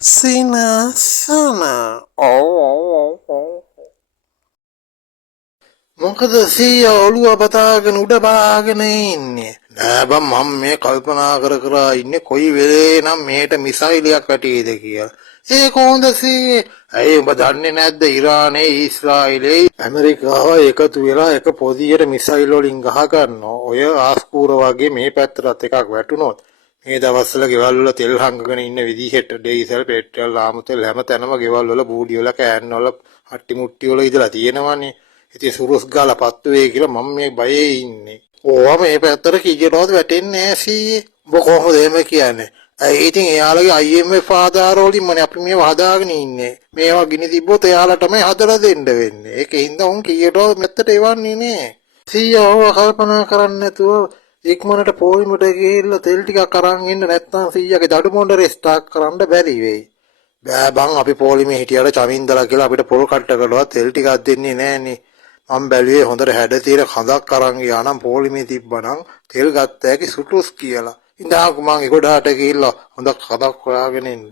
සිනසන මොකද සීයා ඔළුව බතාගෙන උඩ බලාගෙන ඉන්නේ. නෑ බං මම මේ කල්පනා කර ඉන්නේ කොයි වෙලේ නම් මෙහෙට මිසයිලයක් වැටෙයිද කියලා. ඒ කොහොමද සී? ඇයි උඹ දන්නේ නැද්ද ඉරානයේ ඊශ්‍රායලයේ ඇමරිකාව එකතු වෙලා එක පොදියට මිසයිල් වලින් ගහ ගන්නවා. ඔය ආස්කූර වගේ මේ පැත්තටත් එකක් වැටුනොත් මේ දවස්වල ගෙවල් වල තෙල් හංගගෙන ඉන්න විදිහට ඩීසල් පෙට්‍රල් ආමු තෙල් හැම තැනම ගෙවල් වල බූඩි වල කෑන් වල හට්ටි මුට්ටි වල ඉඳලා තියෙනවනේ. ඉතින් සුරුස් ගාලා පත්තු වෙයි කියලා මම මේ බයේ ඉන්නේ. ඕවා මේ පැත්තට කීයටවත් වැටෙන්නේ නැහැ සී. ඔබ කොහොමද එහෙම කියන්නේ? ඇයි ඉතින් එයාලගේ IMF ආධාර වලින්මනේ අපි මේව හදාගෙන ඉන්නේ. මේවා ගිනි තිබ්බොත් එයාලටමයි හදලා දෙන්න වෙන්නේ. ඒකින්ද උන් කීයටවත් මෙත්තට එවන්නේ නැහැ. සීයා ඔය කල්පනා කරන්නේ නැතුව ඉක්මනට පොයිමට ගිහිල්ලා තෙල් ටිකක් අරන් ඉන්න නැත්නම් සීයාගේ දඩු මොණ්ඩ රෙස්ටාක් කරන්න බැරි වෙයි. බෑ බං අපි පොලිමේ හිටියට චමින්දලා කියලා අපිට පොල් කට්ටකටවත් තෙල් ටිකක් දෙන්නේ නැහනේ. මම බැලුවේ හොඳට හැඩතීර කඳක් අරන් ගියා නම් පොලිමේ තිබ්බනම් තෙල් ගත්ත හැකි සුටුස් කියලා. ඉඳාක මං ඒගොඩට ගිහිල්ලා හොඳ කඳක් හොයාගෙන එන්න.